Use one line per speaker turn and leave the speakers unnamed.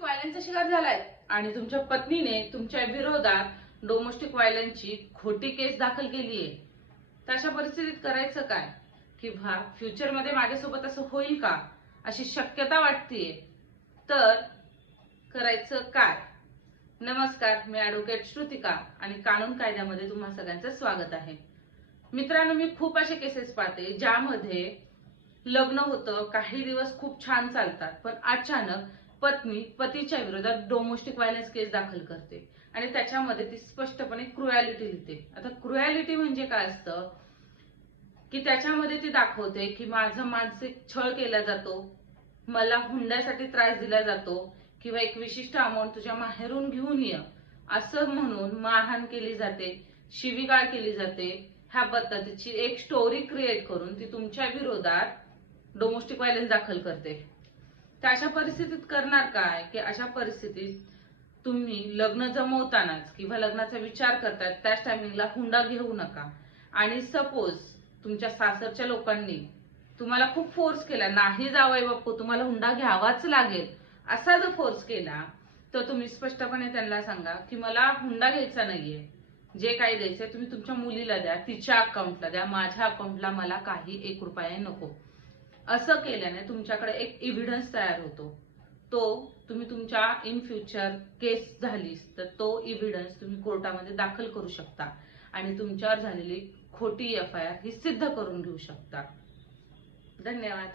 Domestic व्हायलन्सचा शिकार झालाय. आणि तुमच्या पत्नीने तुमच्या विरोधात डोमेस्टिक व्हायलन्सची खोटी केस दाखल केली आहे तर अशा परिस्थितीत करायचं काय? किंवा फ्युचरमध्ये माझ्यासोबत असं होईल का? अशी शक्यता वाटतेय. तर करायचं काय? नमस्कार मी ऍडव्होकेट श्रुतिका आणि कानून कायद्यामध्ये तुम्हा सगळ्यांचं स्वागत आहे. मित्रांनो मी खूप असे केसेस पाहते ज्यामध्ये लग्न होतं काही दिवस खूप छान चालतात पण अचानक पत्नी पतीच्या विरोधात डोमेस्टिक व्हायलन्स केस दाखल करते. आणि त्याच्यामध्ये ती स्पष्टपणे क्रुएलिटी लिहिते. आता क्रुएलिटी म्हणजे काय असतं? की त्याच्यामध्ये ती दाखवते की माझा मानसिक छळ केला जातो मला हुंड्यासाठी त्रास दिला जातो किंवा एक विशिष्ट अमाऊंट तुझ्या माहेरून घेऊन ये असं म्हणून मारहाण केली जाते शिवीगाळ केली जाते. ह्या पद्धतीची एक स्टोरी क्रिएट करून ती तुमच्या विरोधात डोमेस्टिक व्हायलन्स दाखल करते. तर अशा परिस्थितीत करणार काय? की अशा परिस्थितीत तुम्ही लग्न जमवतानाच किंवा लग्नाचा विचार करतात त्याच टायमिंगला हुंडा घेऊ नका. आणि सपोज तुमच्या सासरच्या लोकांनी तुम्हाला खूप फोर्स केला नाही जावाय बापू तुम्हाला हुंडा घ्यावाच लागेल असा जर फोर्स केला तर तुम्ही स्पष्टपणे त्यांना सांगा की मला हुंडा घ्यायचा नाहीये. जे काही द्यायचंय तुम्ही तुमच्या मुलीला द्या तिच्या अकाउंटला द्या माझ्या अकाउंटला मला काही एक रुपया नको. असं केल्याने तुमच्याकडे एक एव्हिडन्स तयार होतो. तो तुम्ही तुमच्या इन फ्युचर केस झालीस तर तो एव्हिडन्स तुम्ही कोर्टामध्ये दाखल करू शकता. आणि तुमच्यावर झालेली खोटी एफ आय आर ही सिद्ध करून घेऊ शकता. धन्यवाद.